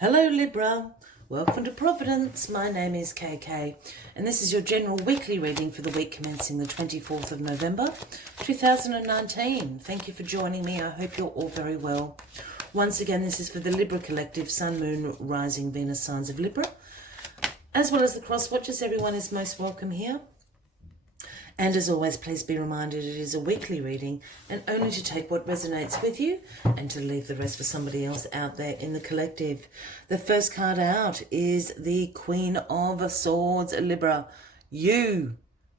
Hello Libra, welcome to Providence. My name is KK and this is your general weekly reading for the week commencing the 24th of November 2019. Thank you for joining me. I hope you're all very well. Once again, this is for the Libra Collective, Sun, Moon, Rising, Venus signs of Libra, as well as the cross watchers. Everyone is most welcome here. And as always, please be reminded it is a weekly reading and only to take what resonates with you and to leave the rest for somebody else out there in the collective. The first card out is the Queen of Swords, Libra. You,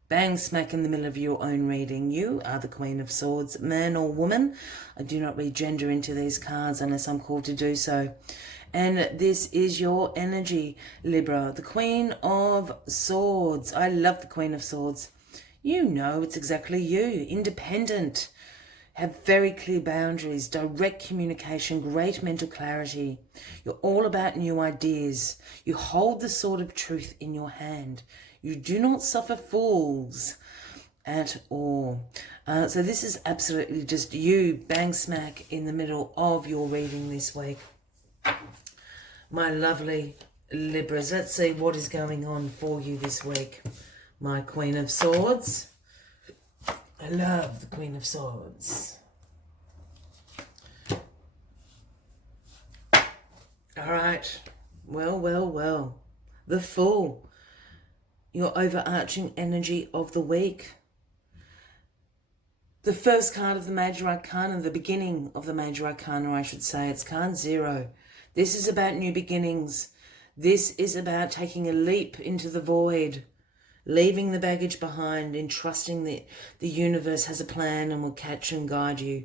bang smack in the middle of your own reading. You are the Queen of Swords, man or woman. I do not read gender into these cards unless I'm called to do so. And this is your energy, Libra. The Queen of Swords. I love the Queen of Swords. You know it's exactly you, independent, have very clear boundaries, direct communication, great mental clarity. You're all about new ideas. You hold the sword of truth in your hand. You do not suffer fools at all. So this is absolutely just you, bang smack in the middle of your reading this week. My lovely Libras, let's see what is going on for you this week. My Queen of Swords. I love the Queen of Swords. All right. Well. The Fool. Your overarching energy of the week. The first card of the Major Arcana, the beginning of the Major Arcana, I should say. It's card 0. This is about new beginnings. This is about taking a leap into the void. Leaving the baggage behind and trusting that the universe has a plan and will catch and guide you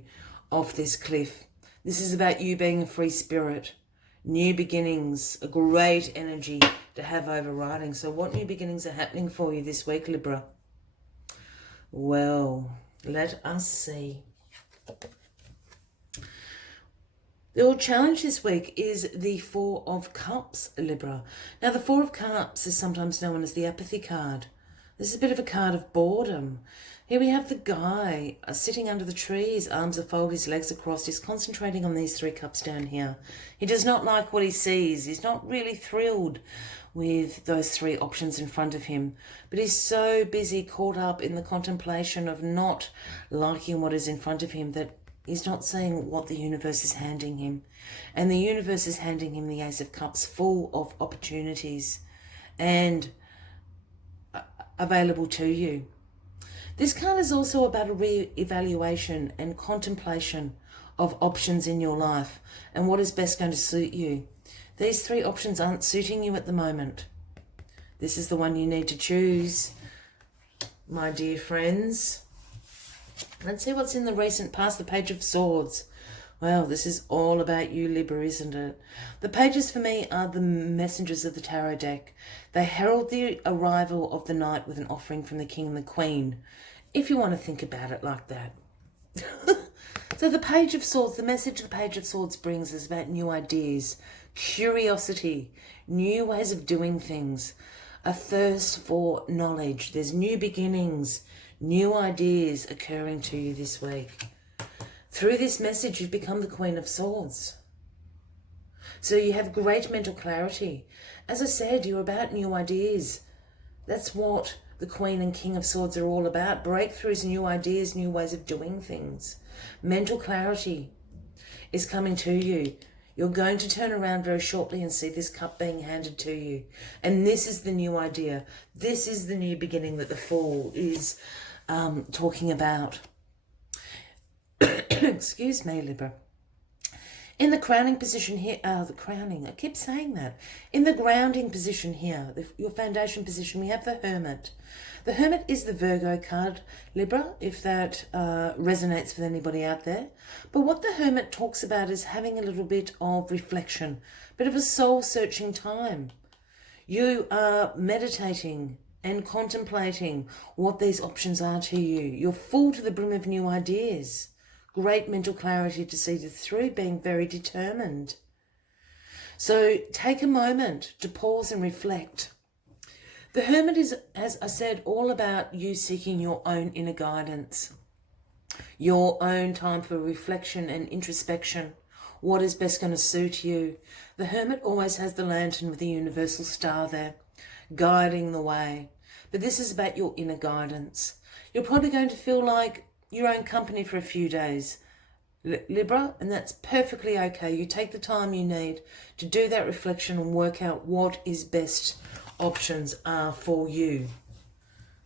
off this cliff. This is about you being a free spirit. New beginnings, a great energy to have overriding. So what new beginnings are happening for you this week, Libra? Well, let us see. Your challenge this week is the Four of Cups, Libra. Now, the Four of Cups is sometimes known as the apathy card. This is a bit of a card of boredom. Here we have the guy sitting under the trees, arms are folded, his legs are crossed. He's concentrating on these 3 cups down here. He does not like what he sees. He's not really thrilled with those 3 options in front of him. But he's so busy, caught up in the contemplation of not liking what is in front of him, that he's not seeing what the universe is handing him. And the universe is handing him the Ace of Cups, full of opportunities and available to you. This card is also about a re-evaluation and contemplation of options in your life and what is best going to suit you. These 3 options aren't suiting you at the moment. This is the one you need to choose, my dear friends. Let's see what's in the recent past, the Page of Swords. Well, this is all about you, Libra, isn't it? The pages for me are the messengers of the tarot deck. They herald the arrival of the night with an offering from the King and the Queen, if you want to think about it like that. So the Page of Swords, the message the Page of Swords brings is about new ideas, curiosity, new ways of doing things, a thirst for knowledge. There's new beginnings, new ideas occurring to you this week. Through this message, you've become the Queen of Swords. So you have great mental clarity. As I said, you're about new ideas. That's what the Queen and King of Swords are all about. Breakthroughs, new ideas, new ways of doing things. Mental clarity is coming to you. You're going to turn around very shortly and see this cup being handed to you. And this is the new idea. This is the new beginning that the Fool is talking about. Excuse me, Libra. In the crowning position here, I keep saying that. In the grounding position here, your foundation position, we have the Hermit. The Hermit is the Virgo card, Libra, if that resonates with anybody out there. But what the Hermit talks about is having a little bit of reflection, a bit of a soul-searching time. You are meditating and contemplating what these options are to you. You're full to the brim of new ideas. Great mental clarity to see this through, being very determined. So take a moment to pause and reflect. The Hermit is, as I said, all about you seeking your own inner guidance, your own time for reflection and introspection. what is best going to suit you. The Hermit always has the lantern with the universal star there, guiding the way. But this is about your inner guidance. You're probably going to feel like your own company for a few days, Libra, and that's perfectly okay. You take the time you need to do that reflection and work out what is best options are for you.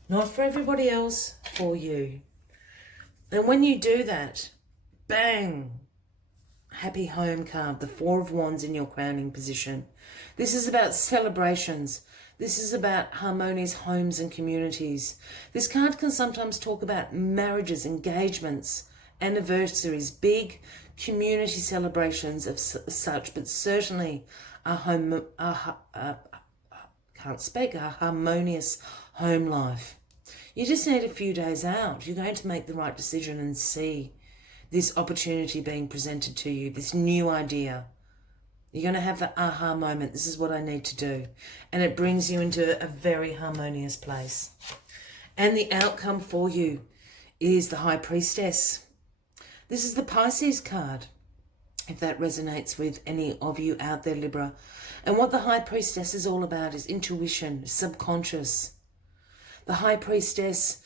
Not for everybody else, for you. And when you do that, bang, happy home card, the Four of Wands in your crowning position. This is about celebrations. This is about harmonious homes and communities. This card can sometimes talk about marriages, engagements, anniversaries, big community celebrations of such, but certainly a harmonious home life. You just need a few days out. You're going to make the right decision and see this opportunity being presented to you, this new idea. You're going to have the aha moment. This is what I need to do. And it brings you into a very harmonious place. And the outcome for you is the High Priestess. This is the Pisces card, if that resonates with any of you out there, Libra. And what the High Priestess is all about is intuition, subconscious. The High Priestess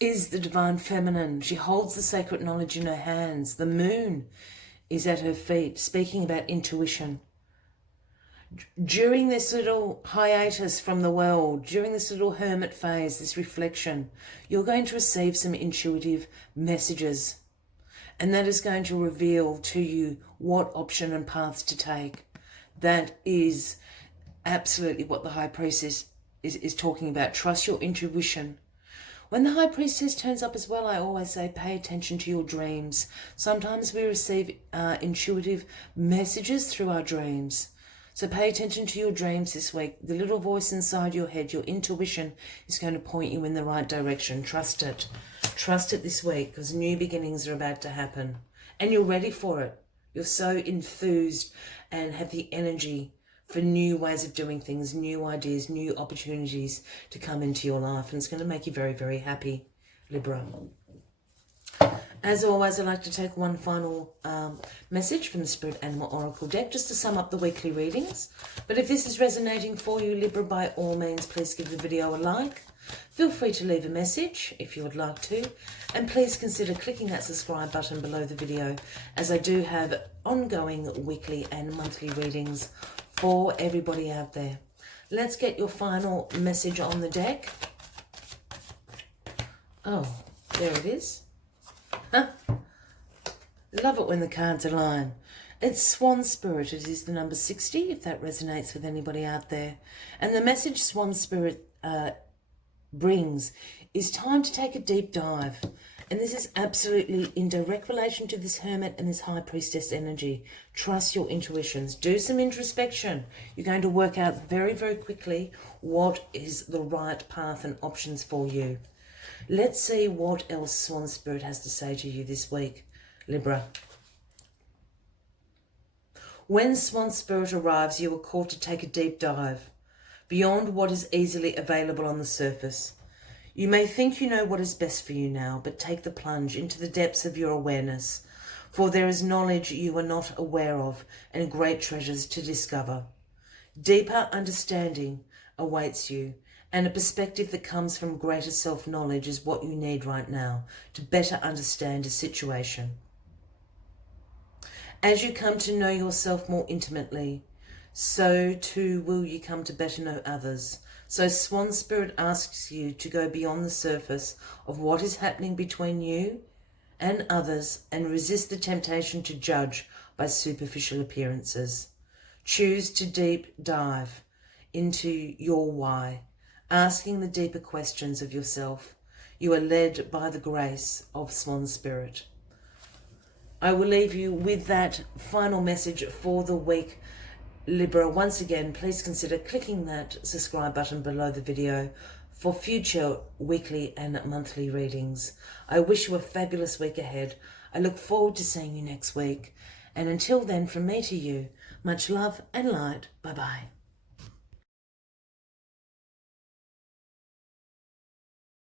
is the divine feminine. She holds the sacred knowledge in her hands. The moon is at her feet, speaking about intuition. During this little hiatus from the world, during this little hermit phase, this reflection, you're going to receive some intuitive messages. And that is going to reveal to you what option and paths to take. That is absolutely what the High Priestess is talking about. Trust your intuition. When the High Priestess turns up as well, I always say pay attention to your dreams. Sometimes we receive intuitive messages through our dreams. So pay attention to your dreams this week. The little voice inside your head, your intuition, is going to point you in the right direction. Trust it. Trust it this week, because new beginnings are about to happen. And you're ready for it. You're so enthused and have the energy for new ways of doing things, new ideas, new opportunities to come into your life. And it's going to make you very, very happy, Libra. As always, I'd like to take one final message from the Spirit Animal Oracle deck, just to sum up the weekly readings. But if this is resonating for you, Libra, by all means, please give the video a like. Feel free to leave a message if you would like to. And please consider clicking that subscribe button below the video, as I do have ongoing weekly and monthly readings for everybody out there. Let's get your final message on the deck. Oh, there it is. Huh? Love it when the cards align. It's Swan Spirit. It is the number 60, if that resonates with anybody out there. And the message Swan Spirit brings is time to take a deep dive. And this is absolutely in direct relation to this Hermit and this High Priestess energy. Trust your intuitions. Do some introspection. You're going to work out very, very quickly what is the right path and options for you. Let's see what else Swan Spirit has to say to you this week, Libra. When Swan Spirit arrives, you are called to take a deep dive beyond what is easily available on the surface. You may think you know what is best for you now, but take the plunge into the depths of your awareness, for there is knowledge you are not aware of and great treasures to discover. Deeper understanding awaits you, and a perspective that comes from greater self-knowledge is what you need right now to better understand a situation. As you come to know yourself more intimately, so too will you come to better know others. So Swan Spirit asks you to go beyond the surface of what is happening between you and others and resist the temptation to judge by superficial appearances. Choose to deep dive into your why, asking the deeper questions of yourself. You are led by the grace of Swan Spirit. I will leave you with that final message for the week, Libra. Once again, please consider clicking that subscribe button below the video for future weekly and monthly readings. I wish you a fabulous week ahead. I look forward to seeing you next week. And until then, from me to you, much love and light. Bye-bye.